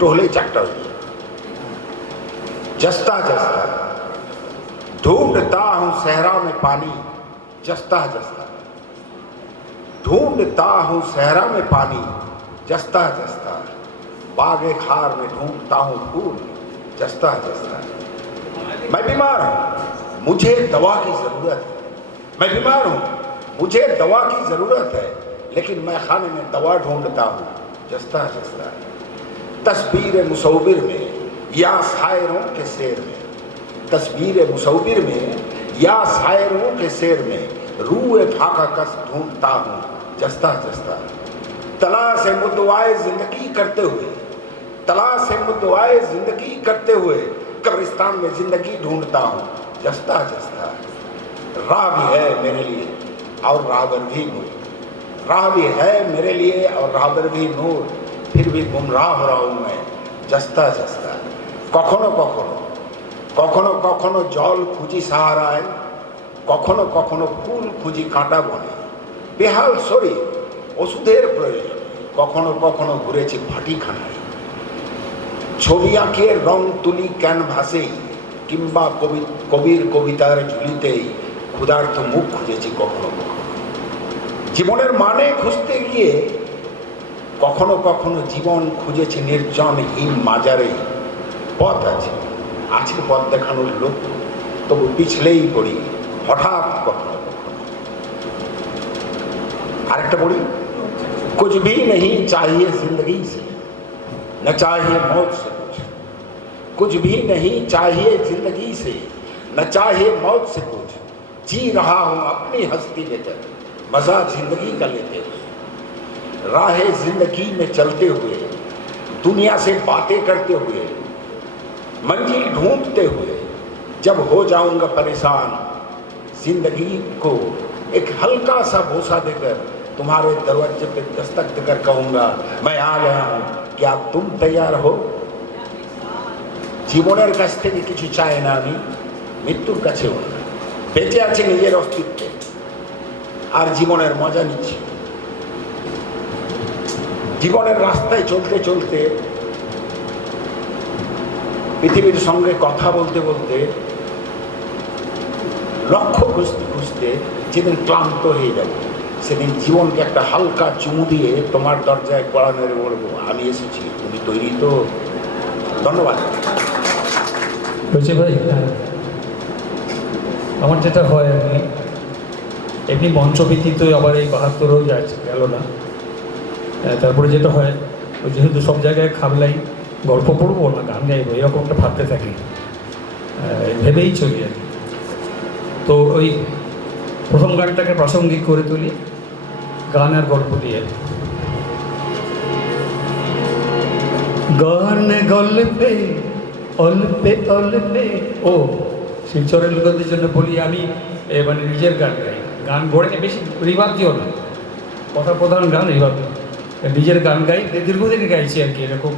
দুটো হলেই চারটা হয়ে যায়। जस्ता जस्ता ढूंढता हूं सहरा में पानी, जस्ता जस्ता ढूंढता हूं सहरा में पानी, जस्ता जस्ता बागे खार में ढूंढता हूं फूल, जस्ता जस्ता। मैं बीमार हूं, मुझे दवा की जरूरत है। मैं बीमार हूं, मुझे दवा की जरूरत है, लेकिन मैं खाने में दवा ढूंढता हूं, जस्ता जस्ता। तस्वीर मुसव्विर में या शायरों के शेर में, तस्वीर मुसव्विर में या शायरों के शेर में रूए फाका कस ढूंढता हूँ, जस्ता जस्ता। तलाश से मुद्दवाए जिंदगी करते हुए, तलाश से मुद्दवाए जिंदगी करते हुए कब्रिस्तान में जिंदगी ढूंढता हूँ, जस्ता जस्ता। राह भी है मेरे लिए और राहबर भी नूर, राह भी है मेरे लिए और राहबर भी नूर, फिर भी गुमराह हो रहा हूँ मैं, जस्ता जस्ता। কখনো কখনো কখনো কখনো জল খুঁজি সাহারায়, কখনো কখনো ফুল খুঁজি কাঁটা বনে, বেহাল শরীর ওষুধের প্রয়োজন, কখনো কখনো ঘুরেছি ভাটিখানায়। ছবি আঁকে রং তুলি ক্যানভাসেই, কিংবা কবির কবিতার ঝুলিতেই ক্ষুধার্ত মুখ খুঁজেছি কখনো কখনো। জীবনের মানে খুঁজতে গিয়ে কখনো কখনো জীবন খুঁজেছি নির্জন হিম মাজারে। পথ আছে, আছে পথ দেখানোর লোক, তবু পিছলেই পড়ি হঠাৎ কখনো কখনো। আরেকটা পড়ি, कुछ भी नहीं चाहिए जिंदगी से, न चाहिए मौत से कुछ, कुछ भी नहीं चाहिए जिंदगी से, न चाहिए मौत से कुछ, जी रहा हूं अपनी हस्ती लेकर, मजा जिंदगी का लेते हुए, राहे जिंदगी में चलते हुए, दुनिया से बातें करते हुए, मंजिल ढूंढते हुए, जब हो जाऊंगा परेशान, जिंदगी को एक हल्का सा बोसा देकर तुम्हारे दरवाजे पे दस्तक देकर कहूंगा, मैं आ गया हूं, क्या तुम तैयार हो? জীবনের কাছ থেকে কিছু চাই না আমি, মৃত্যুর কাছেও না। বেঁচে আছি নিজের অস্তিত্বে আর জীবনের মজা নিচ্ছি। জীবনের রাস্তায় চলতে চলতে, পৃথিবীর সঙ্গে কথা বলতে বলতে, লক্ষ্য খুঁজতে খুঁজতে যেদিন ক্লান্ত হয়ে যাব, সেদিন জীবনকে একটা হালকা চুমু দিয়ে তোমার দরজায় কড়া মেরে বলবো, আমি এসেছি, তুমি তৈরি তো? ধন্যবাদ। বলছি ভাই, আমার যেটা হয়, আমি এমনি মঞ্চভিত্তিতে আবার এই ৭২ও যাচ্ছে গেল না। তারপরে যেটা হয়, ওই যেহেতু সব জায়গায় খাবলাই, গল্প পড়বো না গান গাইবো, এরকমটা ভাবতে থাকি, ভেবেই চলি আর কি। তো ওই প্রথম গানটাকে প্রাসঙ্গিক করে তুলি গান আর গল্প দিয়ে। গান গল্পে অল্পে অল্পে, ও শিলচরের লোকদের জন্য বলি, আমি মানে নিজের গান গাই, গান গড়ে বেশি রিভাব দিও না, কথা প্রধান গান রিভাব, নিজের গান গাই, দীর্ঘদিন গাইছি আর কি, এরকম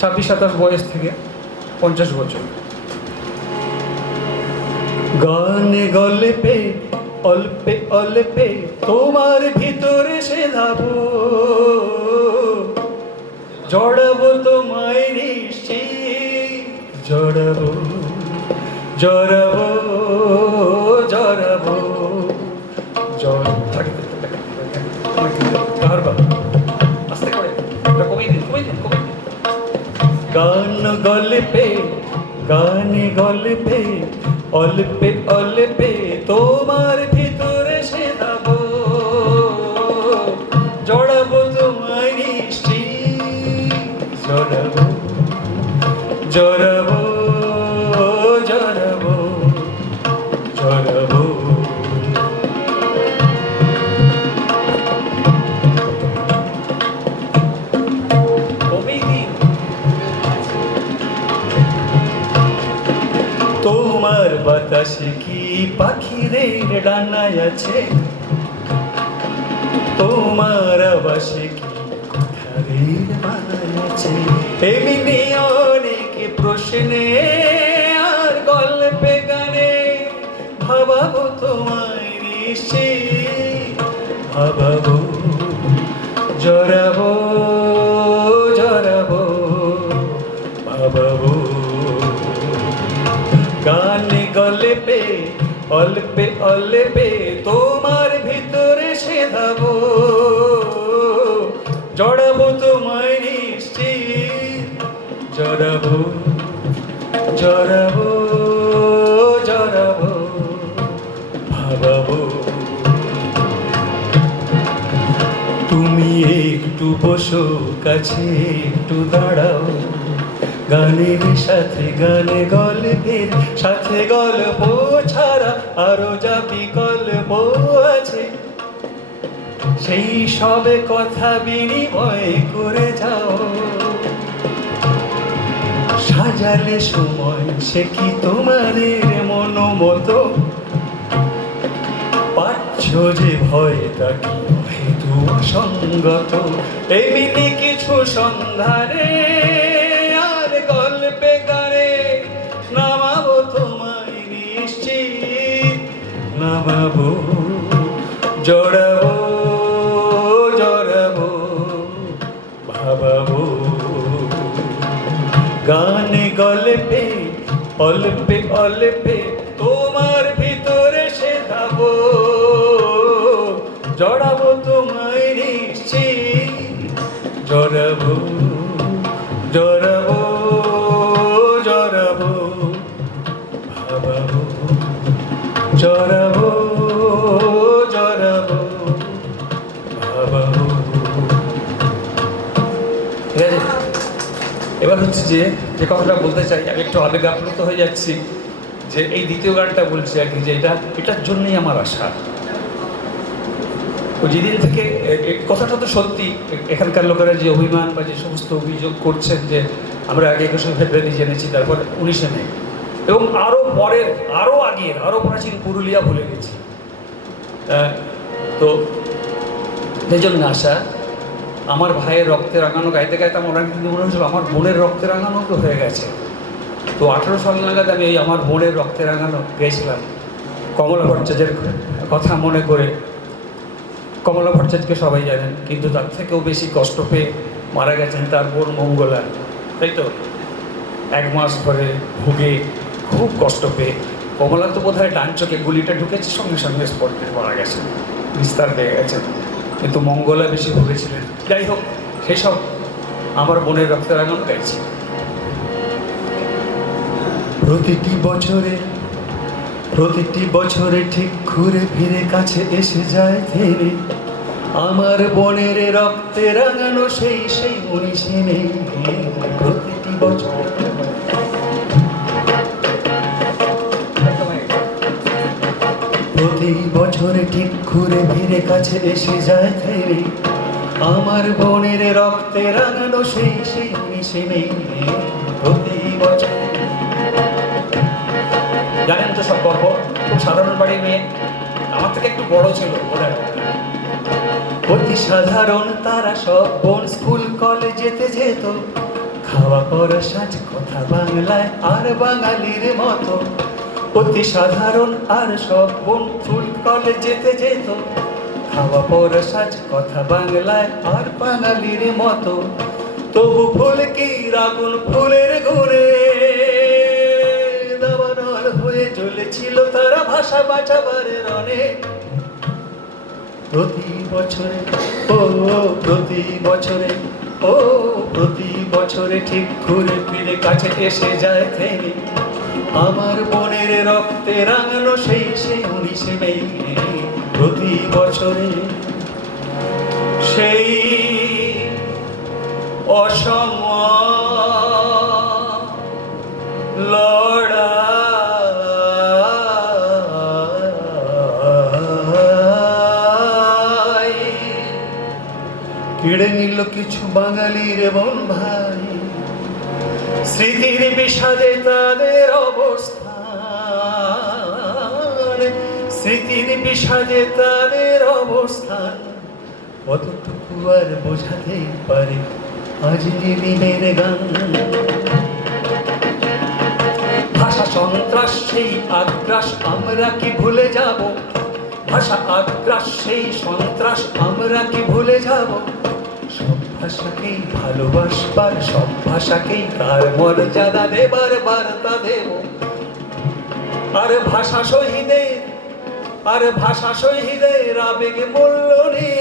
২৬-২৭ বয়স থেকে ৫০ বছর। গান গল্পে অল্পে অল্পে তোমার ভিতরে সে ধাবো, জড়াবো তোমায় নিশ্চিত, জড়াবো জড়াবো জড়াবো আস্তে করে কমিয়ে দিন, কমিয়ে দিন, কমিয়ে দিন। গান গল্পে গান গল্পে অল্পে অল্পে তোমার ভিতরে সে ধাবো, জড়াবো তোমায় নিশ্চিত, জড়াবো জড়াবো জড়াবো জড়াবো। তোমার বাতাসে কি পাখিদের ডানায় আছে, তোমার আবাসে কি কোঠারের বানায় আছে, এমনি অনেক প্রশ্নে আর গল্পে গানে ভাবাবো তোমায় নিশ্চিত, ভাবাবো জড়াবো জড়াবো অল্পে অল্পে তোমার ভিতরে সেধাবো, জড়াবো তোমায় নিশ্চিত, জড়াবো জড়াবো জড়াবো ভাবাবো। তুমি একটু বসো কাছে, একটু দাঁড়াও, গানের সাথে গানে গল্পের সাথে গল্প ছাড়া আরো যা বিকল্প আছে, সেই সবে কথা বিনিময় করে যাও। সাজালে সময় সে কি তোমাদের মন মতো, পাচ্ছ যে ভয় তা কি হেতু অসঙ্গত। এমনি কিছু সন্ধানে আর গল্পে গানে নামাবো তোমায় নিশ্চিত, নামাবো জড়াবো জড়াবো ভাবাবো। গানে গল্পে অল্পে অল্পে তোমার ভিতরে সেধাবো, জড়াবো তোমায় নিশ্চিত, জড়াবো জড়াবো জড়াবো ভাবাবো, জড়াবো জড়াবো ভাবাবো। ঠিক আছে, এবার হচ্ছে যে কথাটা বলতে চাই, আমি একটু আবেগ আপ্লুত হয়ে যাচ্ছি যে এই দ্বিতীয় গানটা বলছি আর কি, যে এটার জন্যই আমার আশা। ও যেদিন থেকে কথাটা তো সত্যি, এখানকার লোকেরা যে অভিমান বা যে সমস্ত অভিযোগ করছেন যে আমরা আগে 21শে ফেব্রুয়ারি জেনেছি, তারপর 19শে মে, এবং আরও পরের আরও আগের আরও প্রাচীন পুরুলিয়া ভুলে গেছি। তো সেই জন্য আশা, আমার ভাইয়ের রক্তে রাঙানো গাইতে গাইতে আমার অনেক কিন্তু মনে হচ্ছিল আমার বোনের রক্তে রাঙানো তো হয়ে গেছে। তো 18 সাল নাগাদ আমি এই আমার বোনের রক্তে রাঙানো গেছিলাম কমলা ভট্টাচার্যের কথা মনে করে। কমলা ভট্টাচার্যকে সবাই জানেন, কিন্তু তার থেকেও বেশি কষ্ট পেয়ে মারা গেছেন তার বোন মঙ্গলা, তাই তো? 1 মাস ধরে ভুগে খুব কষ্ট পেয়ে, কমলা তো বোধ হয় ডান চোখে গুলিটা ঢুকেছে, সঙ্গে সঙ্গে স্পটে মারা গেছেন, বিস্তার পেয়ে গেছেন, কিন্তু মঙ্গলা বেশি ভুগেছিলেন। যাই হোক, সেসব আমার বোনের রক্তে রাঙানো গাইছি। প্রতিটি বছরে ঠিক ঘুরে ফিরে কাছে এসে যায় থেমে, আমার বোনের রক্তে রাঙানো সেই 19শে মে। প্রতি বছরে ঠিক ঘুরে ফিরে কাছে এসে যায় থেমে, আমার বোনের রক্তে রাঙানো সেই 19শে মে। প্রতি বছর জানেন তো সব গল্প, খুব সাধারণ বাড়ির মেয়ে, আমার থেকে একটু বড় ছিল বোধহয়। অতি সাধারণ তারা সব বোন স্কুল কলেজেতে যেত, খাওয়া পড়া সাজ কথা বাংলায় আর বাঙালির মতো। অতি সাধারণ আর সব বোন স্কুল কলেজেতে যেত, খাওয়া পড়া সাজ কথা বাংলায় আর বাঙালির মতো। তবু ফুল কি আগুন ফুলের ঘুরে দাবানল হয়ে জ্বলেছিল তারা ভাষা বাঁচাবার রণে। প্রতি বছরে প্রতি বছরে ঠিক ঘুরে ফিরে কাছে এসে যায় থেমে, আমার বোনের রক্তে রাঙানো সেই 19শে মে। প্রতি বছরে সেই অসম লড়াই কেড়ে নিল কিছু বাঙালির বোন ভাই, স্মৃতির বিষাদে তাদের অবস্থান, স্মৃতির বিষাদে তাদের অবস্থান। কতটুকু আর বোঝাতে পারে আজ নিলিমের গান। ভাষা সন্ত্রাস সেই আগ্রাস আমরা কি ভুলে যাব, ভাষা আগ্রাস সেই সন্ত্রাস আমরা কি ভুলে যাব। সব ভাষাকেই ভালোবাসবার, সব ভাষাকেই তার মর্যাদা দেবার বার্তা দেব। আর ভাষা শহীদের আর ভাষা শহীদের আবেগে বলল রে,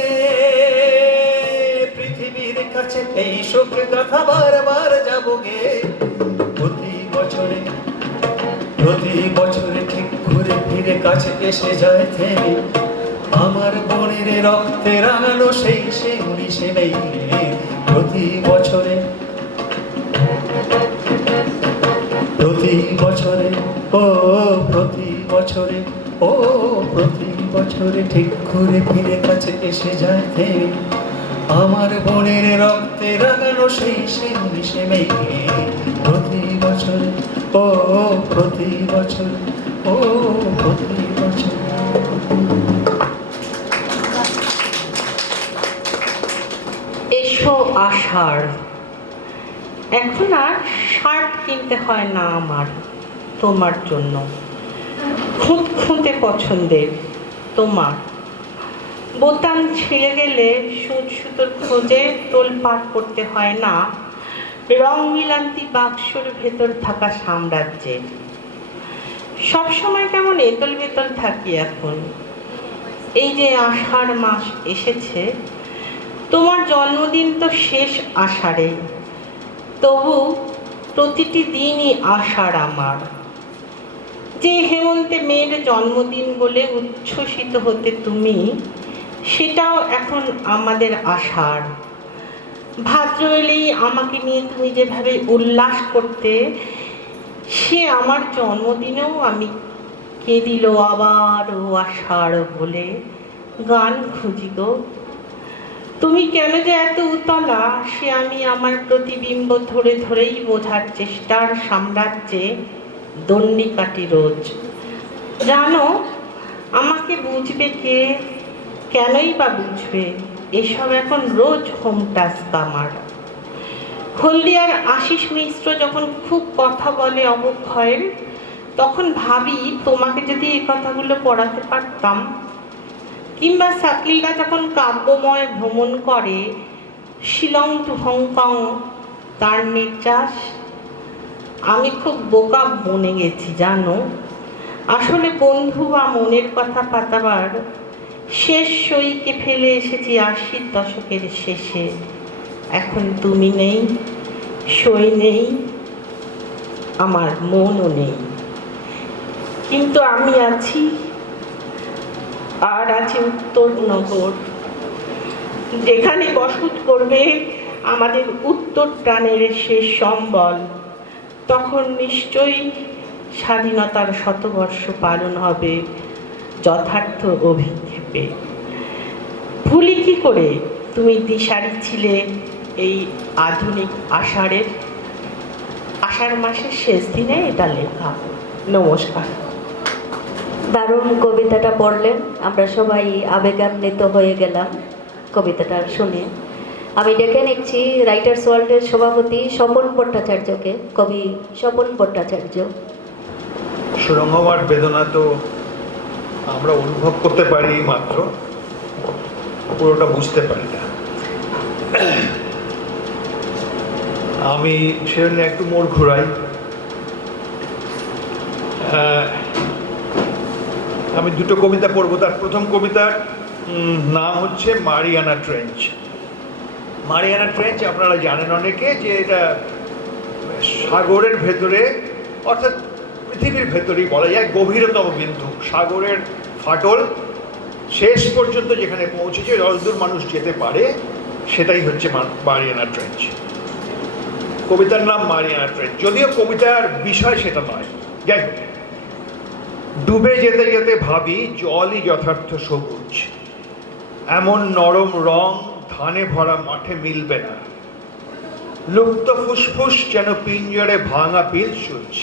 পৃথিবীর কাছে এই শোকের কথা বারবার যাবো গে। প্রতি বছরে ঠিক ঘুরে ফিরে কাছে এসে যায় থেমে, আমার বোনের রক্তে রাঙানো সেই সে 19 মে। প্রতি বছরে ও প্রতি বছরে ঠিক ঘুরে ফিরে কাছে এসে যায় থেমে, আমার বোনের রক্তে রাঙানো সেই সে 19 মে। প্রতি বছরে প্রতি বছর। এসো আষাঢ়, এখন আর শার্ট কিনতে হয় না আমার তোমার জন্য, খুঁতখুঁতে পছন্দের তোমার। বোতাম ছিঁড়ে গেলে সুতোর খোঁজে তোলপাড় করতে হয় না রং মিলান্তি বাক্সর ভেতর থাকা সাম্রাজ্যের। সবসময় কেমন এতল বেতল থাকি এখন। এই যে আষাঢ় মাস এসেছে, তোমার জন্মদিন তো শেষ আষাঢ়ে, তবু প্রতিটি দিনই আষাঢ় আমার। যে হেমন্তে মেয়ের জন্মদিন বলে উচ্ছ্বসিত হতে তুমি, সেটাও এখন আমাদের আষাঢ়। ভাদ্র এলেই আমাকে নিয়ে তুমি যেভাবে উল্লাস করতে, সে আমার জন্মদিনেও আমি কে দিল আবার ও আষাঢ় বলে গান খুঁজি গো। তুমি কেন যে এত উতলা, সে আমি আমার প্রতিবিম্ব ধরেই বোঝার চেষ্টার সাম্রাজ্যে দণ্ডি কাটি রোজ। জানো, আমাকে বুঝবে কে, কেনই বা বুঝবে, এসব এখন রোজ হোম টাস্ক আমার। হলদিয়ার আশিস মিশ্র যখন খুব কথা বলে অবক্ষয়ের, তখন ভাবি তোমাকে যদি এই কথাগুলো পড়াতে পারতাম। কিংবা শাকিলদা যখন কাব্যময় ভ্রমণ করে শিলং টু হংকং, তার নির্যাস। আমি খুব বোকা বনে গেছি জানো। আসলে বন্ধু বা মনের কথা পাতাবার শেষ সইকে ফেলে এসেছি 80-র দশকের শেষে। এখন তুমি নেই, সই নেই, আমার মনও নেই, কিন্তু আমি আছি। আর আছে উত্তরনগর, যেখানে বসত করবে আমাদের উত্তর টানের শেষ সম্বল। তখন নিশ্চয়ই স্বাধীনতার শতবর্ষ পালন হবে যথার্থ অভিক্ষেপে। ভুলি কি করে তুমি দিশারি ছিলে এই আধুনিক আষাঢ় মাসের শেষ দিনে এটা লেখা। নমস্কার। দারুণ কবিতাটা পড়লেন, আমরা সবাই আবেগান্বিত হয়ে গেলাম কবিতাটা শুনে। আমি ডেকে নিচ্ছি রাইটার্স ওয়ার্ল্ডের সভাপতি স্বপন ভট্টাচার্যকে। কবি স্বপন ভট্টাচার্য। সুরঙ্গমার বেদনা তো আমরা অনুভব করতে পারি মাত্র, পুরোটা বুঝতে পারি না। আমি সেজন্য একটু মোড় ঘুরাই। আমি দুটো কবিতা পড়বো। তার প্রথম কবিতার নাম হচ্ছে মারিয়ানা ট্রেঞ্চ। মারিয়ানা ট্রেঞ্চ আপনারা জানেন অনেকে, যে এটা সাগরের ভেতরে, অর্থাৎ পৃথিবীর ভেতরেই বলা যায় গভীরতম বিন্দু, সাগরের ফাটল শেষ পর্যন্ত যেখানে পৌঁছেছে, যতদূর মানুষ যেতে পারে, সেটাই হচ্ছে মারিয়ানা ট্রেঞ্চ। কবিতার নাম মারিয়ানা ট্রেঞ্চ, যদিও কবিতার বিষয় সেটা নয়। যাই হোক, ডুবে যেতে যেতে ভাবি জলই যথার্থ সবুজ, এমন নরম রং ধানে ভরা মাঠে মিলবে না। লুপ্ত ফুসফুস যেন পিঞ্জরে ভাঙা পিলসুচ,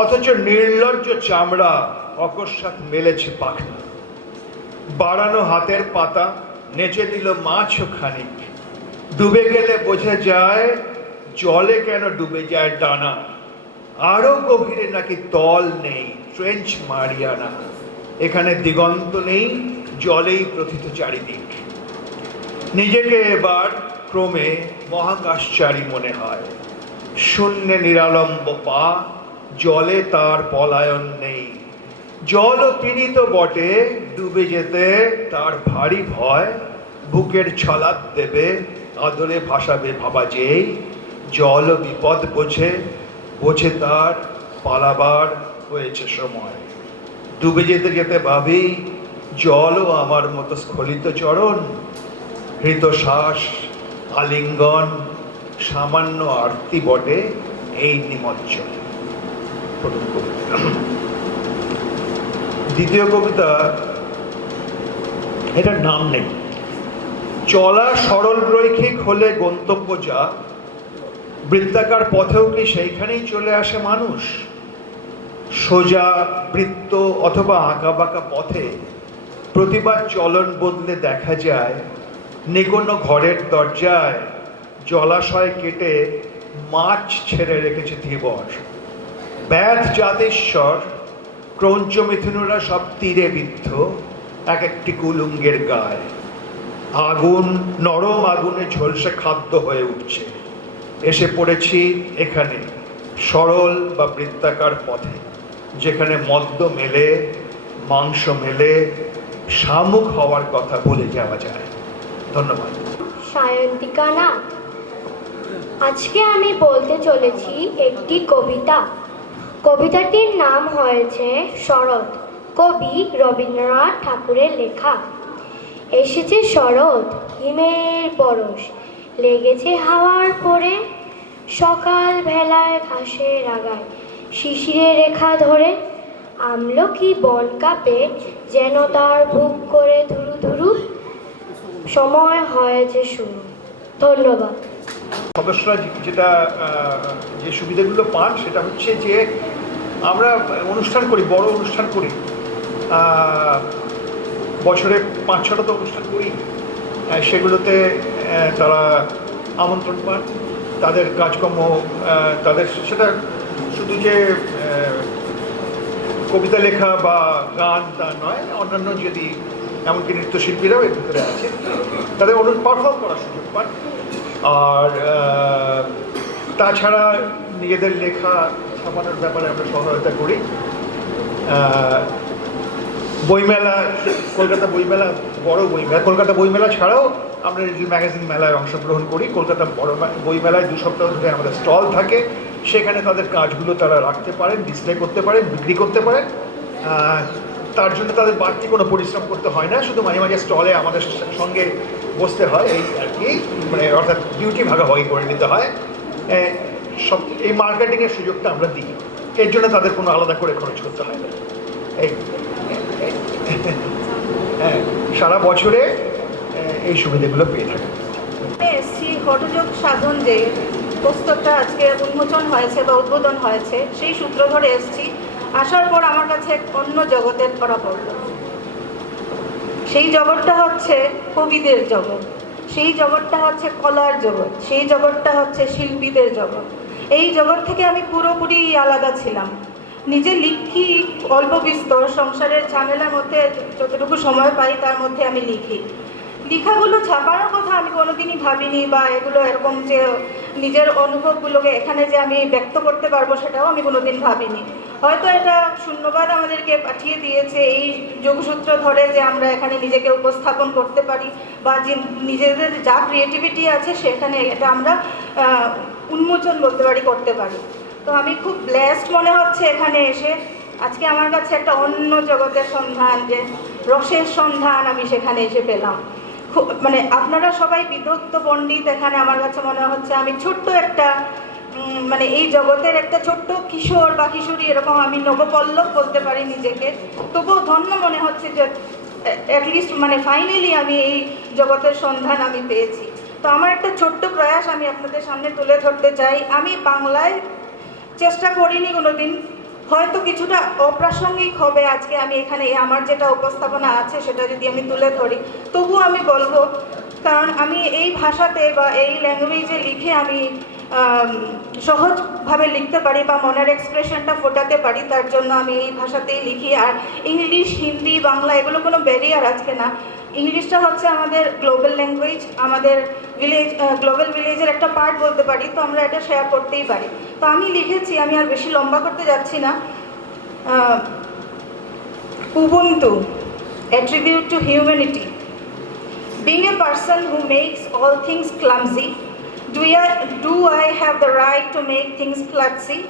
অথচ নির্লজ্জ চামড়া অকস্মাৎ মেলেছে পাখনা। বাড়ানো হাতের পাতা নেচে দিল মাছও খানিক, ডুবে গেলে বোঝা যায় জলে কেন ডুবে যায় ডানা। আরো গভীরে নাকি তল নেই, ট্রেঞ্চ মারিয়ানা। এখানে দিগন্ত নেই, জলেই প্রথিত চারিদিক। নিজেকে এবার ক্রমে মহাকাশচারী মনে হয়। শূন্যে নিরালম্ব পা, জলে তার পলায়ন নেই। জল পীড়িত বটে, ডুবে যেতে তার ভারী ভয়, বুকের ছলাপ দেবে আদরে ভাসাবে ভাবা যেই, জল বিপদ বোঝে, বোঝে তার পালাবার হয়েছে সময়। ডুবে যেতে যেতে ভাবি, জলও আমার মতো স্খলিত চরণ, হৃত শ্বাস আলিঙ্গন, সামান্য আরতি বটে এই নিমজ্জন। প্রথম কবিতা। দ্বিতীয় কবিতা, এটার নাম নেই। চলা সরল রৈখিক হলে গন্তব্য যা, বৃত্তাকার পথেও কি সেইখানেই চলে আসে মানুষ? সোজা বৃত্ত অথবা আঁকাবাঁকা পথে প্রতিবার চলন বদলে দেখা যায় নিকোনো ঘরের দরজায় জলাশয় কেটে মাছ ছেড়ে রেখেছে ধীবর। ব্যাধ জাতেশ্বর ক্রৌঞ্চ মিথুনরা সব তীরে বিদ্ধ এক একটি কুলুঙ্গের গায়ে। আগুন নরম আগুনে ঝলসে খাদ্য হয়ে উঠছে। এসে পড়েছি এখানে সরল বা বৃত্তাকার পথে, যেখানে মদ্য মেলে, মাংস মেলে, শামুক হওয়ার কথা বলে যাওয়া যায়। ধন্যবাদ। সায়ন্তিকা নাথ। আজকে আমি বলতে চলেছি একটি কবিতা। কবিতাটির নাম হয়েছে শরৎ। কবি রবীন্দ্রনাথ ঠাকুরের লেখা। এসেছে শরৎ, হিমের পরশ লেগেছে হাওয়ার পরে, সকাল বেলায় ঘাসের আগায় শিশিরে রেখা ধরে, আমলকি বন কাঁপে যেন তার বুক করে ধুরু ধুরু, সময় হয়েছে শুরু। ধন্যবাদ। সদস্যরা যেটা যে সুবিধাগুলো পান সেটা হচ্ছে যে আমরা অনুষ্ঠান করি, বড় অনুষ্ঠান করি, বছরে 5-6টা তো অনুষ্ঠান করি। সেগুলোতে তারা আমন্ত্রণ পান, তাদের কাজকর্ম, তাদের সেটা শুধু যে কবিতা লেখা বা গান তা নয়, অন্যান্য যদি এমনকি নৃত্যশিল্পীরাও এর ভিতরে আছে, তাদের পারফর্ম করার সুযোগ পান। আর তাছাড়া নিজেদের লেখা ছাপানোর ব্যাপারে আমরা সহায়তা করি। বইমেলা, কলকাতা বইমেলা, বড় বইমেলা, কলকাতা বইমেলা ছাড়াও আমরা রিজল ম্যাগাজিন মেলায় অংশগ্রহণ করি। কলকাতা বড় বইমেলায় 2 সপ্তাহ ধরে আমাদের স্টল থাকে, সেখানে তাদের কাজগুলো তারা রাখতে পারেন, ডিসপ্লে করতে পারেন, বিক্রি করতে পারেন। তার জন্য তাদের বাড়তি কোনো পরিশ্রম করতে হয় না, শুধু মাঝে মাঝে স্টলে আমাদের সঙ্গে বসতে হয়, এই আর কি, মানে অর্থাৎ ডিউটি ভাগাভাগি করে নিতে হয়। সব এই মার্কেটিংয়ের সুযোগটা আমরা দিই, এর জন্য তাদের কোনো আলাদা করে খরচ করতে হয় না। এই হ্যাঁ, সারা বছরে এই সুবিধাগুলো পেয়ে থাকে। এসছি হঠযোগ সাধন যে পুস্তকটা আজকে উন্মোচন হয়েছে বা উদ্বোধন হয়েছে, সেই সূত্র ধরে এসছি। আসার পর আমার কাছে এক অন্য জগতের ধরা পড়ল। সেই জগৎটা হচ্ছে কবিদের জগৎ, সেই জগৎটা হচ্ছে কলার জগৎ, সেই জগৎটা হচ্ছে শিল্পীদের জগৎ। এই জগৎ থেকে আমি পুরোপুরি আলাদা ছিলাম। নিজে লিখি অল্প বিস্তর, সংসারের ঝামেলার মধ্যে যতটুকু সময় পাই তার মধ্যে আমি লিখি। লেখাগুলো ছাপানোর কথা আমি কোনোদিনই ভাবিনি, বা এগুলো এরকম যে নিজের অনুভবগুলোকে এখানে যে আমি ব্যক্ত করতে পারবো সেটাও আমি কোনোদিন ভাবিনি। হয়তো এটা শূন্যবাদ আমাদেরকে পাঠিয়ে দিয়েছে এই যোগসূত্র ধরে, যে আমরা এখানে নিজেকে উপস্থাপন করতে পারি, বা যে নিজেদের যা ক্রিয়েটিভিটি আছে সেখানে এটা আমরা উন্মোচন বলতে পারি, করতে পারি। তো আমি খুব ব্লেসড মনে হচ্ছে এখানে এসে। আজকে আমার কাছে একটা অন্য জগতের সন্ধান, যে রসের সন্ধান আমি সেখানে এসে পেলাম। খুব মানে আপনারা সবাই বিদগ্ধ পণ্ডিত, এখানে আমার কাছে মনে হচ্ছে আমি ছোট্ট একটা মানে এই জগতের একটা ছোট্ট কিশোর বা কিশোরী, এরকম আমি নবপল্লব বলতে পারি নিজেকে। তবুও ধন্য মনে হচ্ছে যে অ্যাটলিস্ট মানে ফাইনালি আমি এই জগতের সন্ধান আমি পেয়েছি। তো আমার একটা ছোট্ট প্রয়াস আমি আপনাদের সামনে তুলে ধরতে চাই। আমি বাংলায় চেষ্টা করিনি কোনোদিন, হয়তো কিছুটা অপ্রাসঙ্গিক হবে আজকে আমি এখানে আমার যেটা উপস্থাপনা আছে সেটা যদি আমি তুলে ধরি, তবুও আমি বলবো, কারণ আমি এই ভাষাতে বা এই ল্যাঙ্গুয়েজে লিখে আমি সহজভাবে লিখতে পারি বা মনের এক্সপ্রেশনটা ফোটাতে পারি, তার জন্য আমি এই ভাষাতেই লিখি। আর ইংলিশ, হিন্দি, বাংলা এগুলো কোনো ব্যারিয়ার আজকে না। ইংলিশটা হচ্ছে আমাদের গ্লোবাল ল্যাঙ্গুয়েজ, আমাদের গ্লোবাল ভিলেজের একটা পার্ট বলতে পারি, তো আমরা এটা শেয়ার করতেই পারি। তো আমি লিখেছি, আমি আর বেশি লম্বা করতে যাচ্ছি না। Ubuntu, a tribute to humanity. Being a person who makes all things clumsy, do I have the right to make things klutzy?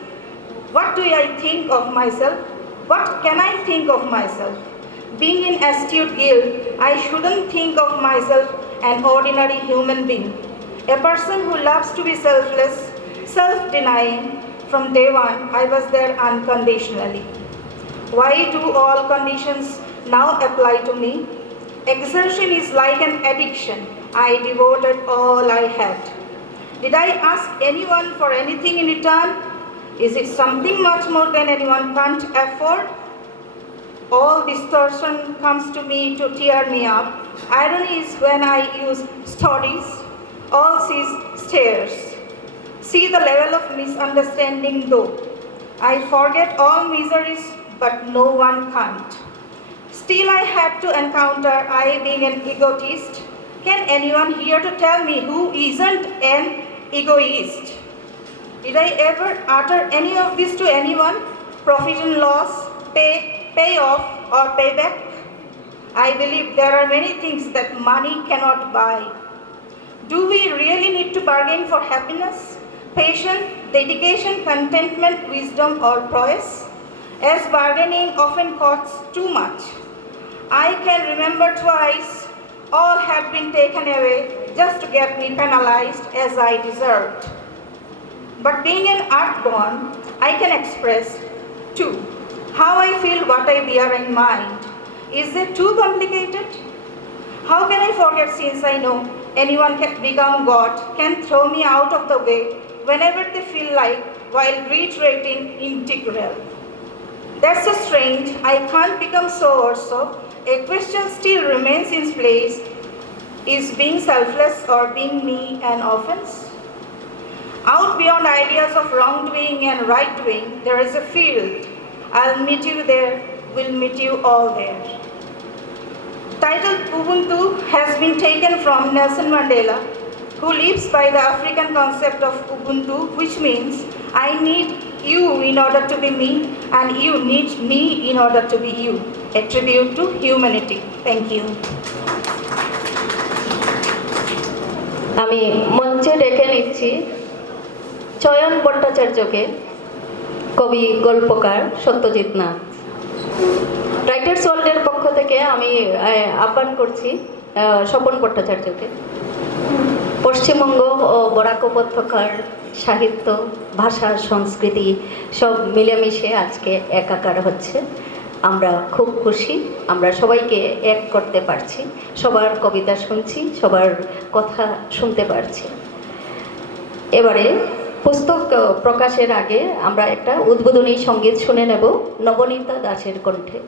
What do I think of myself? What can I think of myself? Being in astute guilt, I shouldn't think of myself an ordinary human being. A person who loves to be selfless, self-denying. From day one, I was there unconditionally. Why do all conditions now apply to me? Exertion is like an addiction. I devoted all I had. Did I ask anyone for anything in return? Is it something much more than anyone can't afford? All distortion comes to me to tear me up. Irony is when I use studies, all sees stares. See the level of misunderstanding though. I forget all miseries, but no one can't. Still I had to encounter I being an egotist. Can anyone here to tell me who isn't an egoist? Did I ever utter any of this to anyone? Profit and loss, pay off or payback? I believe there are many things that money cannot buy. Do we really need to bargain for happiness, patience, dedication, contentment, wisdom or prowess? As bargaining often costs too much. I can remember twice all had been taken away just to get me penalized as I deserved. But being an earthborn, I can express too how I feel, what I bear in mind. Is it too complicated? How can I forget since I know anyone can become God, can throw me out of the way whenever they feel like while reiterating integral. That's so strange, I can't become so or so. A question still remains in place. Is being selfless or being me an offense? Out beyond ideas of wrongdoing and right doing, there is a field. I'll meet you there, we'll meet you all there. Title Ubuntu has been taken from Nelson Mandela, who lives by the African concept of Ubuntu, which means I need you in order to be me, and you need me in order to be you. A tribute to humanity. Thank you. আমি মঞ্চে ডেকে নিচ্ছি চয়ন ভট্টাচার্যকে, কবি গল্পকার Satyajit Nath. Writers ওয়ার্ল্ডের পক্ষ থেকে আমি আহ্বান করছি স্বপন ভট্টাচার্যকে। পশ্চিমবঙ্গ ও বরাক উপত্যকার সাহিত্য, ভাষা, সংস্কৃতি সব মিলেমিশে আজকে একাকার হচ্ছে। আমরা খুব খুশি, আমরা সবাইকে এক করতে পারছি, সবার কবিতা শুনছি, সবার কথা শুনতে পারছি। এবারে পুস্তক প্রকাশের আগে আমরা একটা উদ্বোধনী সঙ্গীত শুনে নেব নবনীতা দাসের কণ্ঠে।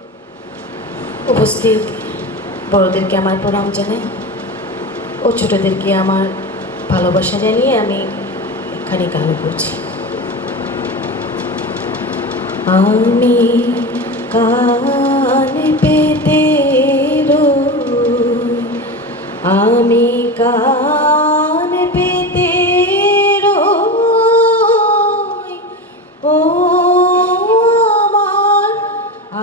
উপস্থিত বড়দেরকে আমার প্রণাম জানাই ও ছোটদেরকে আমার ভালোবাসা জানিয়ে আমি এখানে গান করছি। আমি কান পেতে রই, আমি কান পেতে রই, ও আমার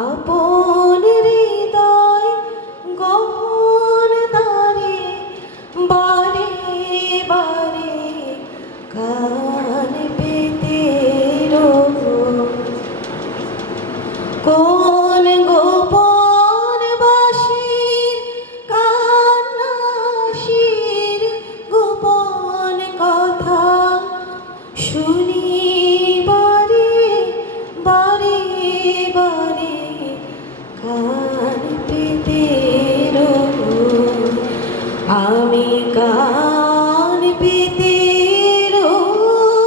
আপন হৃদয় গহন দ্বারে বারে বারে কান পেতে রই। কোন গোপন বাঁশির কান্নাশির গোপন কথা শুনি বারে বারে বারে কান পেতে রই, আমি কান পেতে রই।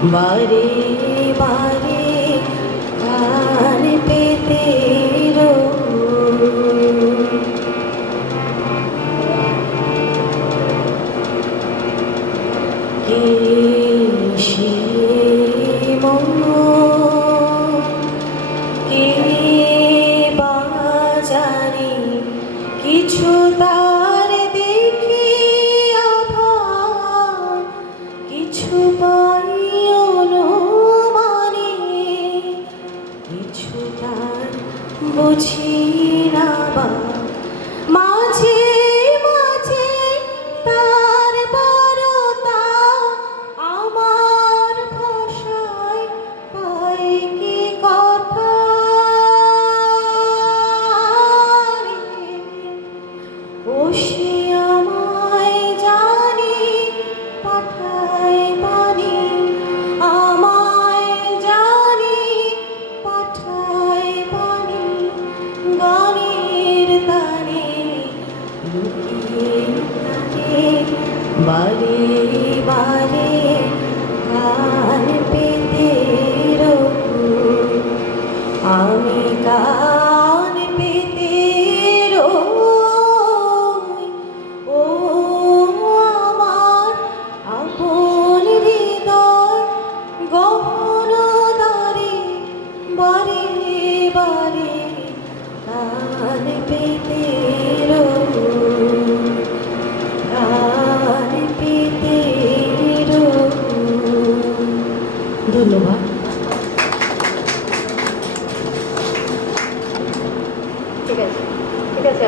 বারে বারে কান পেতে কে সে মন কে বা জানে কিছু তার দেখি অভাব কিছু পাই অনুমানে কিছু তার বুঝি না বা মাঝে মাঝে তার বারতা আমার ভাষায় পাই কি কথা ও সে আমায় জানি পাঠায় পানি আমায় জানি পাঠায় পানি গানের তারে লুকিয়ে তারে বারে বারে কান পেতে আমি কান পেতে ও আমার আপন হৃদয় গহন দ্বারে বারে বারে কান পেতে কান পেতে ধন্যবাদ। ঠিক আছে, ঠিক আছে,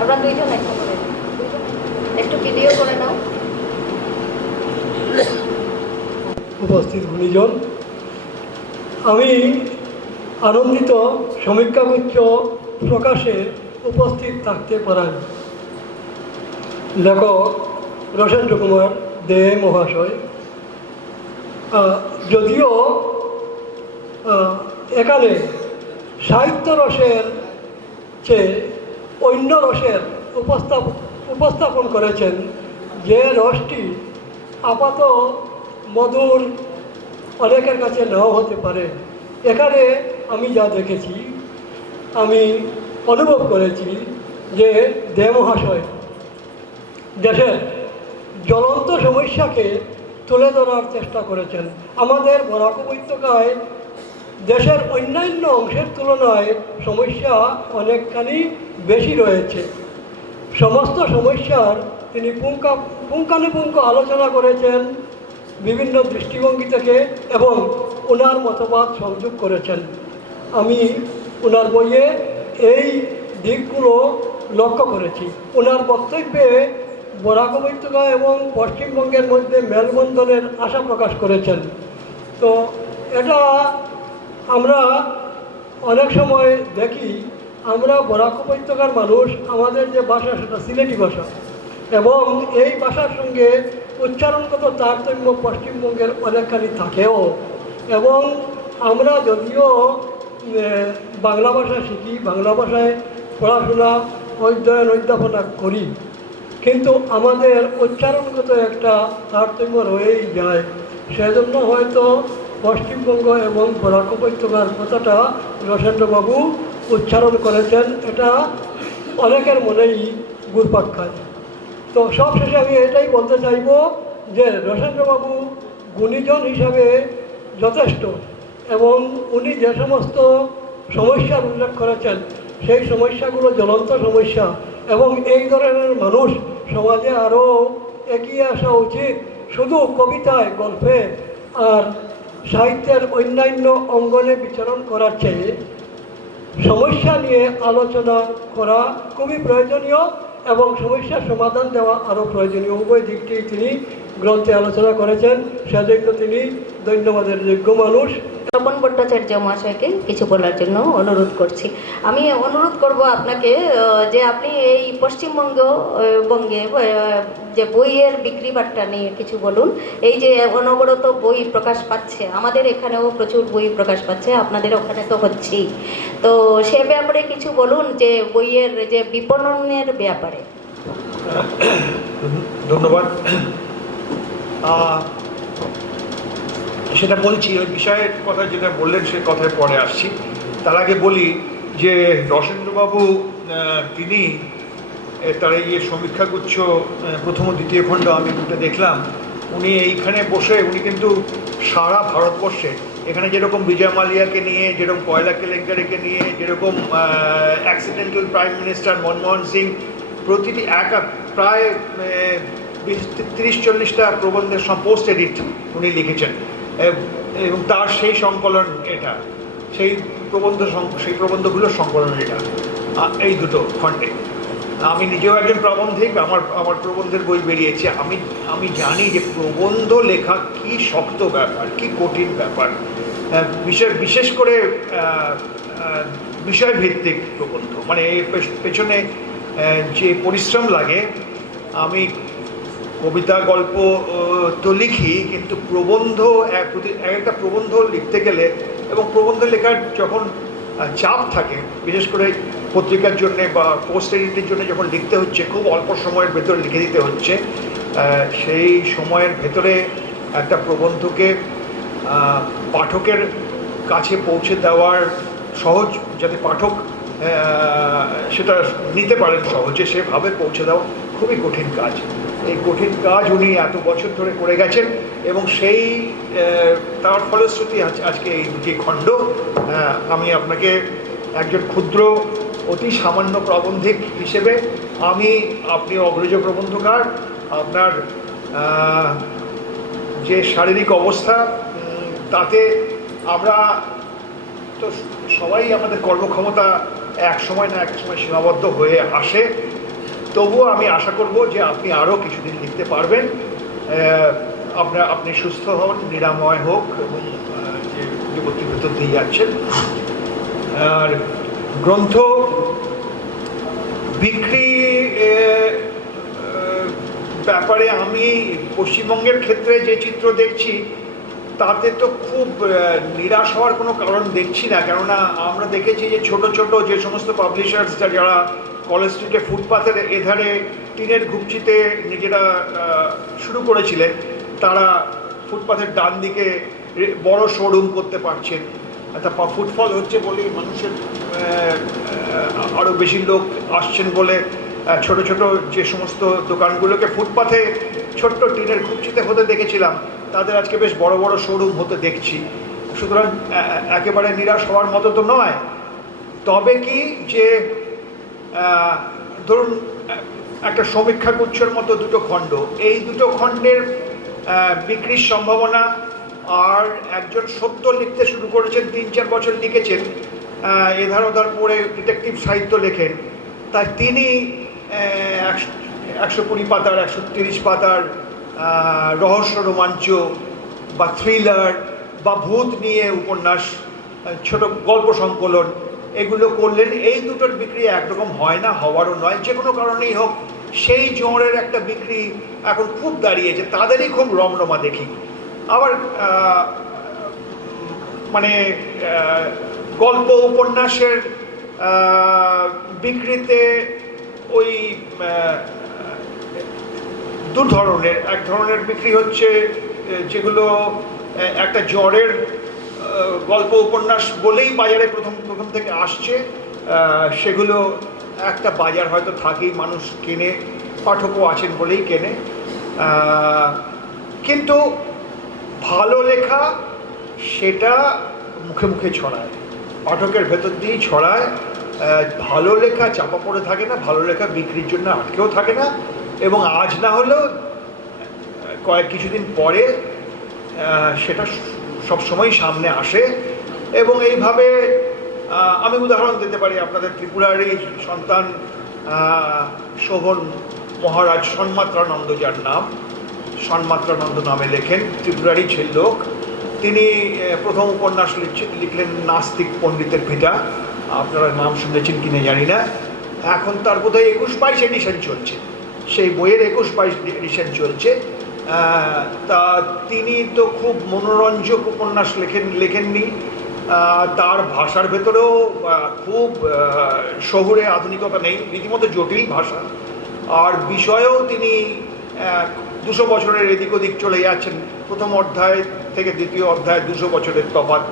আপনারা দুইজন একটা করে একটু ভিডিও করে নাও। উপস্থিত গুণীজন, আমি আনন্দিত সমীক্ষাগুচ্ছ প্রকাশে উপস্থিত থাকতে পারায় লেখক রসেন্দ্র কুমার দে মহাশয়। যদিও এখানে সাহিত্য রসের চেয়ে অন্য রসের উপস্থাপন করেছেন, যে রসটি আপাত মধুর অনেকের কাছে নাও হতে পারে। এখানে আমি যা দেখেছি, আমি অনুভব করেছি যে দে মহাশয় দেশের জ্বলন্ত সমস্যাকে তুলে ধরার চেষ্টা করেছেন। আমাদের বরাক উপত্যকায় দেশের অন্যান্য অংশের তুলনায় সমস্যা অনেকখানি বেশি রয়েছে। সমস্ত সমস্যার তিনি পুঙ্খানুপুঙ্খ আলোচনা করেছেন বিভিন্ন দৃষ্টিভঙ্গি থেকে এবং ওনার মতবাদ সংযোগ করেছেন। আমি ওনার বইয়ে এই দিকগুলো লক্ষ্য করেছি। ওনার বক্তব্যে বরাক উপত্যকা এবং পশ্চিমবঙ্গের মধ্যে মেলবন্ধনের আশা প্রকাশ করেছেন। তো এটা আমরা অনেক সময় দেখি, আমরা বরাক উপত্যকার মানুষ, আমাদের যে ভাষা সেটা সিলেটি ভাষা, এবং এই ভাষার সঙ্গে উচ্চারণগত তারতম্য পশ্চিমবঙ্গের অনেকখানি থাকেও। এবং আমরা যদিও বাংলা ভাষা শিখি, বাংলা ভাষায় পড়াশোনা অধ্যয়ন অধ্যাপনা করি, কিন্তু আমাদের উচ্চারণগত একটা তারতম্য রয়েই যায়। সেজন্য হয়তো পশ্চিমবঙ্গ এবং বরাক উপত্যকার কথাটা রসেন্দ্রবাবু উচ্চারণ করেছেন, এটা অনেকের মনেই ঘুরপাক খায়। তো সবশেষে আমি এটাই বলতে চাইব যে রসেন্দ্রবাবু গুণীজন হিসাবে যথেষ্ট, এবং উনি যে সমস্ত সমস্যার উল্লেখ করেছেন সেই সমস্যাগুলো জ্বলন্ত সমস্যা, এবং এই ধরনের মানুষ সমাজে আরও এগিয়ে আসা উচিত। শুধু কবিতায়, গল্পে আর সাহিত্যের অন্যান্য অঙ্গনে বিচরণ করার চেয়ে সমস্যা নিয়ে আলোচনা করা খুবই প্রয়োজনীয়, এবং সমস্যার সমাধান দেওয়া আরও প্রয়োজনীয়। উভয় দিকটি তিনি গ্রন্থে আলোচনা করেছেন, সেজন্য তিনি ধন্যবাদের যোগ্য মানুষ। তপন ভট্টাচার্য মহাশয়কে কিছু বলার জন্য অনুরোধ করছি। আমি অনুরোধ করব আপনাকে যে আপনি এই পশ্চিমবঙ্গে যে বইয়ের বিক্রি বাট্টা নিয়ে কিছু বলুন। এই যে অনবরত বই প্রকাশ পাচ্ছে, আমাদের এখানেও প্রচুর বই প্রকাশ পাচ্ছে, আপনাদের ওখানে তো হচ্ছেই, তো সে ব্যাপারে কিছু বলুন, যে বইয়ের যে বিপণনের ব্যাপারে। ধন্যবাদ। সেটা বলছি, ওই বিষয়ের কথা যেটা বললেন সে কথায় পরে আসছি। তার আগে বলি যে রসেন্দ্রবাবু তিনি তার এই যে সমীক্ষাগুচ্ছ প্রথম ও দ্বিতীয় খণ্ড আমি দুটো দেখলাম, উনি এইখানে বসে উনি কিন্তু সারা ভারতবর্ষে এখানে যেরকম বিজয় মালিয়াকে নিয়ে, যেরকম কয়লা কেলেঙ্কারিকে নিয়ে, যেরকম accidental prime minister Manmohan Singh, প্রতিটি প্রায় 30-40টা প্রবন্ধের পোস্ট এডিট উনি লিখেছেন এবং তার সেই সংকলন এটা, সেই প্রবন্ধগুলোর সংকলন এটা, এই দুটো খণ্ডে। আমি নিজেও একজন প্রাবন্ধিক, আমার প্রবন্ধের বই বেরিয়েছে। আমি জানি যে প্রবন্ধ লেখা কি শক্ত ব্যাপার, কি কঠিন ব্যাপার, বিশেষ করে বিষয়ভিত্তিক প্রবন্ধ, মানে এর পেছনে যে পরিশ্রম লাগে। আমি কবিতা গল্প তো লিখি, কিন্তু প্রবন্ধ একটা প্রবন্ধ লিখতে গেলে এবং প্রবন্ধ লেখার যখন চাপ থাকে, বিশেষ করে পত্রিকার জন্য বা পোস্ট এডিটের জন্য যখন লিখতে হচ্ছে, খুব অল্প সময়ের ভেতরে লিখে দিতে হচ্ছে, সেই সময়ের ভেতরে একটা প্রবন্ধকে পাঠকের কাছে পৌঁছে দেওয়ার সহজ, যাতে পাঠক সেটা নিতে পারেন সহজে, সেভাবে পৌঁছে দেওয়া খুবই কঠিন কাজ। এই কঠিন কাজ উনি এত বছর ধরে করে গেছেন এবং সেই তার ফলশ্রুতি আজকে এই দুটি খণ্ড। আমি আপনাকে একজন ক্ষুদ্র অতি সামান্য প্রাবন্ধিক হিসেবে, আপনি অগ্রজ প্রবন্ধকার, আপনার যে শারীরিক অবস্থা তাতে আমরা তো সবাই, আমাদের কর্মক্ষমতা এক সময় না এক সময় সীমাবদ্ধ হয়ে আসে। তবুও আমি আশা করব যে আপনি আরও কিছুদিন লিখতে পারবেন, আপনি সুস্থ হন, নিরাময় হোক এবং যে বিপত্তির ভেতর দিয়ে যাচ্ছেন। আর গ্রন্থ বিক্রি ব্যাপারে আমি পশ্চিমবঙ্গের ক্ষেত্রে যে চিত্র দেখছি তাতে তো খুব নিরাশ হওয়ার কোনো কারণ দেখছি না। কেননা আমরা দেখেছি যে ছোট ছোট যে সমস্ত পাবলিশার্স যারা কলেজ স্ট্রিটে ফুটপাথের এধারে টিনের ঘুপচিতে নিজেরা শুরু করেছিলেন, তারা ফুটপাথের ডান দিকে বড় শোরুম করতে পারছেন। একটা ফুটফল হচ্ছে বলেই মানুষের আরও বেশি লোক আসছেন বলে ছোট ছোট যে সমস্ত দোকানগুলোকে ফুটপাথে ছোট্ট টিনের ঘুপচিতে হতে দেখেছিলাম, তাদের আজকে বেশ বড় বড় শোরুম হতে দেখছি। সুতরাং একেবারে নিরাশ হওয়ার মতো তো নয়। তবে কি যে ধরুন একটা সমীক্ষা গুচ্ছের মতো দুটো খণ্ড, এই দুটো খণ্ডের বিক্রির সম্ভাবনা, আর একজন সত্য লিখতে শুরু করেছেন, 3-4 বছর লিখেছেন, এধার ওধার পড়ে ডিটেকটিভ সাহিত্য লেখেন, তাই তিনি 120 পাতার 130 পাতার রহস্য রোমাঞ্চ বা থ্রিলার বা ভূত নিয়ে উপন্যাস, ছোট গল্প সংকলন, এগুলো করলেন। এই দুটোর বিক্রি একরকম হয় না, হওয়ারও নয়, যে কোনো কারণেই হোক। সেই জোরের একটা বিক্রি এখন খুব দাঁড়িয়েছে, তাদেরই খুব রমরমা দেখি। আবার মানে গল্প উপন্যাসের বিক্রিতে ওই দু ধরনের, এক ধরনের বিক্রি হচ্ছে যেগুলো একটা জ্বরের গল্প উপন্যাস বলেই বাজারে প্রথম থেকে আসছে, সেগুলো একটা বাজার হয়তো থাকেই, মানুষ কেনে, পাঠকও আছেন বলেই কেনে। কিন্তু ভালো লেখা সেটা মুখে মুখে ছড়ায়, পাঠকের ভেতর দিয়েই ছড়ায়। ভালো লেখা চাপা পড়ে থাকে না, ভালো লেখা বিক্রির জন্য আটকেও থাকে না, এবং আজ না হলেও কিছুদিন পরে সেটা সবসময় সামনে আসে। এবং এইভাবে আমি উদাহরণ দিতে পারি, আপনাদের ত্রিপুরারই সন্তান শোভন মহারাজ, সন্মাত্রানন্দ যার নাম, সন্মাত্রানন্দ নামে লেখেন, ত্রিপুরারই লোক। তিনি প্রথম উপন্যাস লিখলেন নাস্তিক পণ্ডিতের ভিটা, আপনারা নাম শুনেছেন কিনা জানি না। এখন তার বোধহয় 21-22 এডিশন চলছে, সেই বইয়ের 21-22 এডিশন চলছে। তা তিনি তো খুব মনোরঞ্জক উপন্যাস লেখেননি, তার ভাষার ভেতরেও খুব শহুরে আধুনিকতা নেই, রীতিমতো জটিল ভাষা। আর বিষয়েও তিনি 200 বছরের এদিক ওদিক চলে যাচ্ছেন, প্রথম অধ্যায় থেকে দ্বিতীয় অধ্যায় 200 বছরের তফাৎ,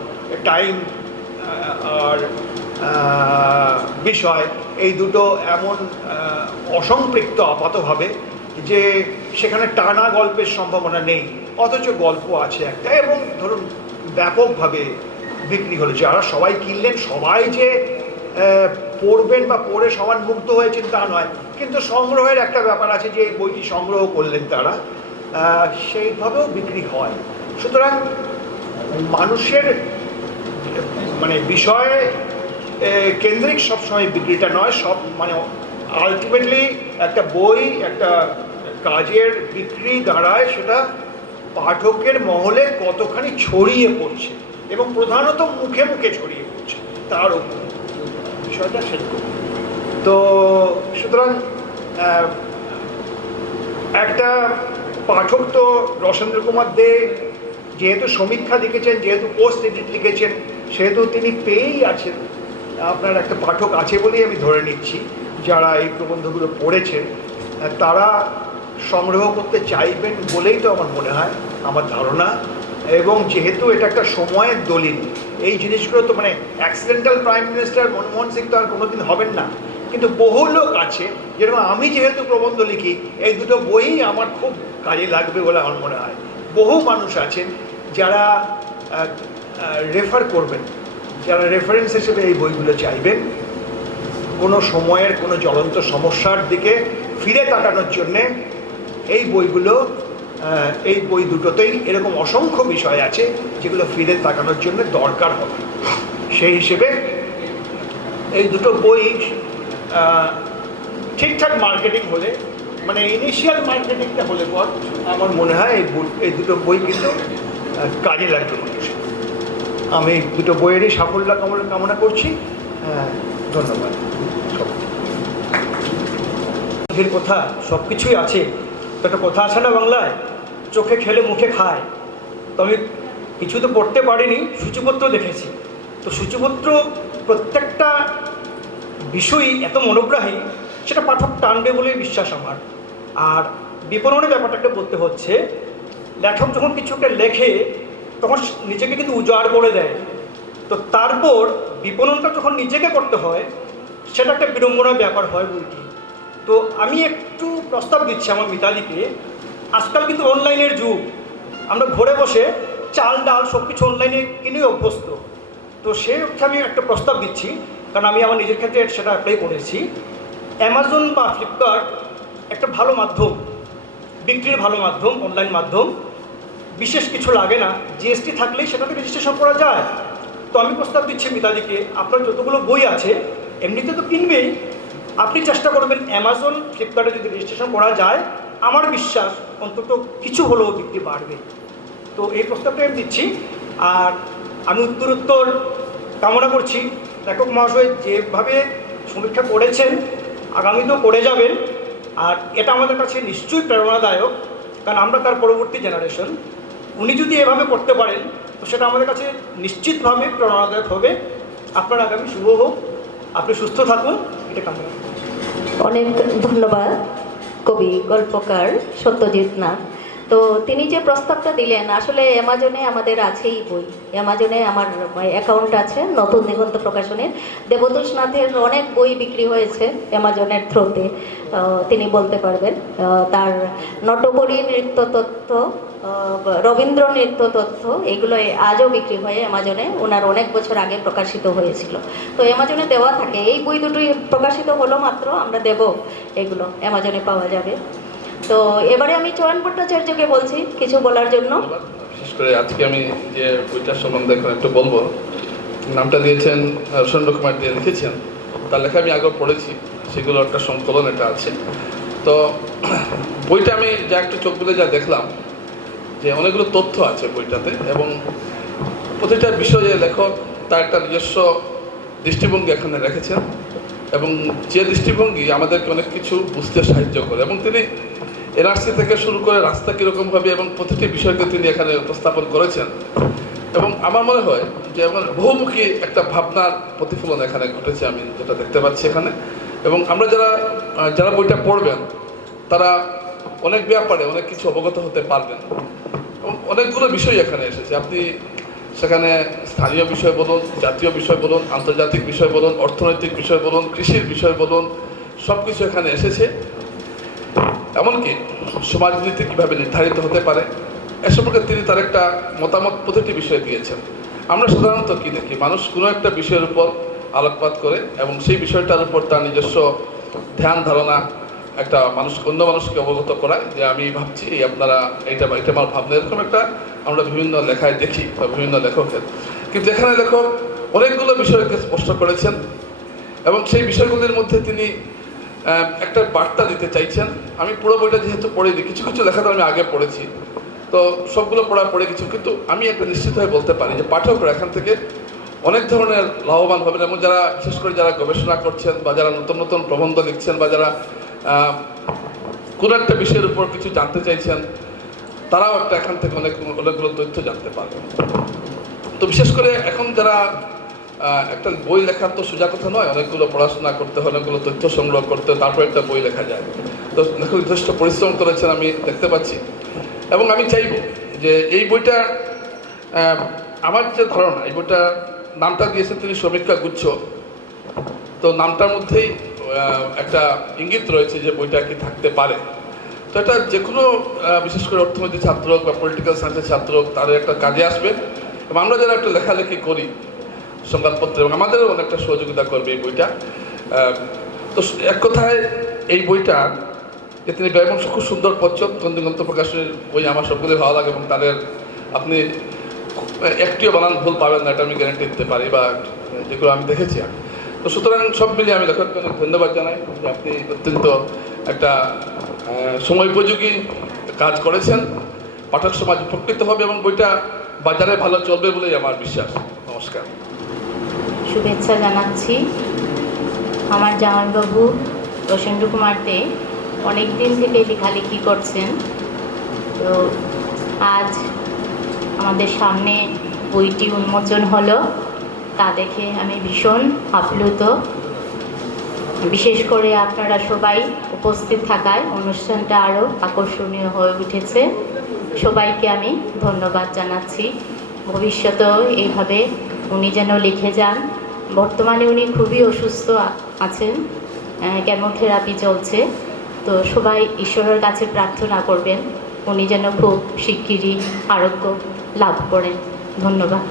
টাইম আর বিষয়, এই দুটো এমন অসম্পৃক্ত আপাতভাবে যে সেখানে টানা গল্পের সম্ভাবনা নেই, অথচ গল্প আছে একটা, এবং ধরুন ব্যাপকভাবে বিক্রি হলো। যারা সবাই কিনলেন সবাই যে পড়বেন বা পড়ে সমান মুগ্ধ হয়েছেন তা নয়, কিন্তু সংগ্রহের একটা ব্যাপার আছে যে এই বইটি সংগ্রহ করলেন তারা, সেইভাবেও বিক্রি হয়। সুতরাং মানুষের মানে বিষয়ে কেন্দ্রিক সবসময় বিক্রিটা নয়, সব মানে আলটিমেটলি একটা বই একটা কাজের বিক্রি দাঁড়ায় সেটা পাঠকের মহলে কতখানি ছড়িয়ে পড়ছে এবং প্রধানত মুখে মুখে ছড়িয়ে পড়ছে তার উপর বিষয়টা সেরকম। তো সুতরাং একটা পাঠক তো রসেন্দ্র কুমার দে যেহেতু সমীক্ষা লিখেছেন, যেহেতু পোস্ট এডিট লিখেছেন, সেহেতু তিনি পেয়েই আছেন, আপনার একটা পাঠক আছে বলেই আমি ধরে নিচ্ছি। যারা এই প্রবন্ধগুলো পড়েছেন তারা সংগ্রহ করতে চাইবেন বলেই তো আমার মনে হয়, আমার ধারণা। এবং যেহেতু এটা একটা সময়ের দলিল, এই জিনিসগুলো তো মানে accidental prime minister Manmohan Singh তো আর কোনোদিন হবেন না, কিন্তু বহু লোক আছে, যেরকম আমি যেহেতু প্রবন্ধ লিখি, এই দুটো বইই আমার খুব কাজে লাগবে বলে আমার মনে হয়। বহু মানুষ আছেন যারা রেফার করবেন, যারা রেফারেন্স হিসেবে এই বইগুলো চাইবেন, কোনো সময়ের কোনো জ্বলন্ত সমস্যার দিকে ফিরে তাকানোর জন্যে এই বইগুলো, এই বই দুটোতেই এরকম অসংখ্য বিষয় আছে যেগুলো ফিরে তাকানোর জন্য দরকার হবে। সেই হিসেবে এই দুটো বই ঠিকঠাক মার্কেটিং হলে, মানে ইনিশিয়াল মার্কেটিংটা হলে পর আমার মনে হয় এই দুটো বই কিন্তু কাজে লাগবে মানুষের। আমি দুটো বইয়েরই সাফল্য কামনা করছি। ধন্যবাদ। মুখের কথা সব কিছুই আছে, তো একটা কথা আছে না বাংলায়, চোখে খেলে মুখে খায়। তো আমি কিছু তো পড়তে পারিনি, সূচিপত্র দেখেছি। তো সূচিপত্র প্রত্যেকটা বিষয়ই এত মনোগ্রাহী, সেটা পাঠক টানবে বলেই বিশ্বাস আমার। আর বিপণনের ব্যাপারটা একটা বলতে হচ্ছে, লেখক যখন কিছু একটা লেখে তখন নিজেকে কিন্তু উজাড় করে দেয়, তো তারপর বিপণনটা যখন নিজেকে করতে হয় সেটা একটা বিড়ম্বনার ব্যাপার হয় বইটি। তো আমি একটু প্রস্তাব দিচ্ছি আমার মিতালিকে, আজকাল কিন্তু অনলাইনের যুগ, আমরা ঘরে বসে চাল ডাল সব কিছু অনলাইনে কিনে অভ্যস্ত। তো সেই অর্থে আমি একটা প্রস্তাব দিচ্ছি, কারণ আমি আমার নিজের ক্ষেত্রে সেটা অ্যাপ্লাই করেছি। অ্যামাজন বা ফ্লিপকার্ট একটা ভালো মাধ্যম, বিক্রির ভালো মাধ্যম, অনলাইন মাধ্যম। বিশেষ কিছু লাগে না, জিএসটি থাকলেই সেটাতে রেজিস্ট্রেশন করা যায়। তো আমি প্রস্তাব দিচ্ছি মিতালিকে, আপনার যতগুলো বই আছে এমনিতে তো কিনবেই, আপনি চেষ্টা করবেন অ্যামাজন ফ্লিপকার্টে যদি রেজিস্ট্রেশন করা যায়, আমার বিশ্বাস অন্তত কিছু হলেও বিক্রি বাড়বে। তো এই প্রস্তাবটা আমি দিচ্ছি। আর আমি উত্তরোত্তর কামনা করছি লেখক মহাশয় যেভাবে সমীক্ষা করেছেন আগামীতেও করে যাবেন, আর এটা আমাদের কাছে নিশ্চয়ই প্রেরণাদায়ক, কারণ আমরা তার পরবর্তী জেনারেশন। উনি যদি এভাবে করতে পারেন তো সেটা আমাদের কাছে নিশ্চিতভাবে প্রেরণাদায়ক হবে। আপনার আগামী শুভ হোক, আপনি সুস্থ থাকুন, এটা কামনা করছি। অনেক ধন্যবাদ কবি গল্পকার সত্যজিৎ নাথ। তো তিনি যে প্রস্তাবটা দিলেন, আসলে অ্যামাজনে আমাদের আছেই বই, অ্যামাজনে আমার অ্যাকাউন্ট আছে নতুন দিগন্ত প্রকাশনের। দেবতোষ নাথের অনেক বই বিক্রি হয়েছে অ্যামাজনের থ্রুতে, তিনি বলতে পারবেন। তার নটবরী নৃত্য তথ্য, রবীন্দ্র নৃত্য তথ্য, এগুলো আজও বিক্রি হয় অ্যামাজনে, ওনার অনেক বছর আগে প্রকাশিত হয়েছিল। তো অ্যামাজনে দেওয়া থাকে, এই বই দুটোই প্রকাশিত হলো মাত্র, আমরা দেব, এগুলো অ্যামাজনে পাওয়া যাবে। তো এবারে আমি চয়ন ভট্টাচার্যকে বলছি কিছু বলার জন্য। বিশেষ করে আজকে আমি যে বইটার সম্বন্ধে এখন একটু বলবো, নামটা দিয়েছেন রসেন্দ্র কুমার দিয়ে লিখেছেন, তার লেখা আমি আগেও পড়েছি, সেগুলো একটা সংকলন এটা আছে। তো বইটা আমি যা একটু চোখ বুলে যা দেখলাম যে অনেকগুলো তথ্য আছে বইটাতে, এবং প্রতিটা বিষয়ে লেখক তার একটা নিজস্ব দৃষ্টিভঙ্গি এখানে রেখেছেন, এবং যে দৃষ্টিভঙ্গি আমাদেরকে অনেক কিছু বুঝতে সাহায্য করে। এবং তিনি এনআরসি থেকে শুরু করে রাস্তা কীরকমভাবে এবং প্রতিটি বিষয়কে তিনি এখানে উপস্থাপন করেছেন, এবং আমার মনে হয় যে আমার বহুমুখী একটা ভাবনার প্রতিফলন এখানে ঘটেছে, আমি যেটা দেখতে পাচ্ছি এখানে। এবং আমরা যারা বইটা পড়বেন তারা অনেক ব্যাপারে অনেক কিছু অবগত হতে পারবেন। এবং অনেকগুলো বিষয় এখানে এসেছে। আপনি সেখানে স্থানীয় বিষয় বলুন, জাতীয় বিষয় বলুন, আন্তর্জাতিক বিষয় বলুন, অর্থনৈতিক বিষয় বলুন, কৃষির বিষয় বলুন, সব কিছু এখানে এসেছে। এমনকি সমাজনীতি কীভাবে নির্ধারিত হতে পারে এ সম্পর্কে তিনি তার একটা মতামত প্রতিটি বিষয়ে দিয়েছেন। আমরা সাধারণত কী দেখি, মানুষ কোনো একটা বিষয়ের উপর আলোকপাত করে এবং সেই বিষয়টার উপর তার নিজস্ব ধ্যান ধারণা একটা অন্য মানুষকে অবগত করায় যে আমি ভাবছি আপনারা এটা আমার ভাবনা, এরকম একটা আমরা বিভিন্ন লেখায় দেখি বা বিভিন্ন লেখকের। কিন্তু এখানে লেখক অনেকগুলো বিষয়কে স্পষ্ট করেছেন এবং সেই বিষয়গুলির মধ্যে তিনি একটা বার্তা দিতে চাইছেন। আমি পুরো বইটা যেহেতু পড়িনি, কিছু কিছু লেখা তো আমি আগে পড়েছি, তো সবগুলো পড়ে কিছু, কিন্তু আমি একটা নিশ্চিত হয়ে বলতে পারি যে পাঠকরা এখান থেকে অনেক ধরনের লাভবান হবেন এবং যারা বিশেষ করে যারা গবেষণা করছেন বা যারা নতুন নতুন প্রবন্ধ লিখছেন বা যারা কোনো একটা বিষয়ের উপর কিছু জানতে চাইছেন, তারাও একটা এখান থেকে অনেকগুলো তথ্য জানতে পারবেন। তো বিশেষ করে এখন যারা একটা বই লেখার তো সোজা কথা নয়, অনেকগুলো পড়াশোনা করতে হয়, অনেকগুলো তথ্য সংগ্রহ করতে, তারপর একটা বই লেখা যায়। তো লেখক যথেষ্ট পরিশ্রম করেছেন আমি দেখতে পাচ্ছি এবং আমি চাইব যে এই বইটা, আমার যে ধারণা, এই বইটা নামটা দিয়েছেন তিনি সমীক্ষা গুচ্ছ, তো নামটার মধ্যেই একটা ইঙ্গিত রয়েছে যে বইটা কি থাকতে পারে। তো এটা যে কোনো বিশেষ করে অর্থনীতি ছাত্র বা পলিটিক্যাল সায়েন্সের ছাত্র তাদের একটা কাজে আসবে এবং আমরা যারা একটা লেখালেখি করি সংবাদপত্রে, এবং আমাদেরও অনেকটা সহযোগিতা করবে এই বইটা। তো এক কথায় এই বইটা যে তিনি এবং খুব সুন্দর পচ্ছদ, গন্ধ প্রকাশের বই আমার সবগুলোই ভালো লাগে এবং তাদের আপনি একটিও বানান ভুল পাবেন না, এটা আমি গ্যারান্টি দিতে পারি, বা যেগুলো আমি দেখেছি আমি। তো সুতরাং সব মিলিয়ে আমি লেখককে অনেক ধন্যবাদ জানাই যে আপনি অত্যন্ত একটা সময়োপযোগী কাজ করেছেন, পাঠক সমাজ উপকৃত হবে এবং বইটা বাজারে ভালো চলবে বলেই আমার বিশ্বাস। নমস্কার। শুভেচ্ছা জানাচ্ছি। আমার জামাইবাবু প্রসেনজিৎ কুমার দে অনেক দিন থেকে লেখালেখি করছেন, তো আজ আমাদের সামনে বইটি উন্মোচন হলো, তা দেখে আমি ভীষণ আপ্লুত। বিশেষ করে আপনারা সবাই উপস্থিত থাকায় অনুষ্ঠানটা আরও আকর্ষণীয় হয়ে উঠেছে। সবাইকে আমি ধন্যবাদ জানাচ্ছি। ভবিষ্যতেও এইভাবে উনি যেন লিখে যান। বর্তমানে উনি খুবই অসুস্থ আছেন, কেমোথেরাপি চলছে, তো সবাই ঈশ্বরের কাছে প্রার্থনা করবেন উনি যেন খুব শিগগিরই আরোগ্য লাভ করেন। ধন্যবাদ।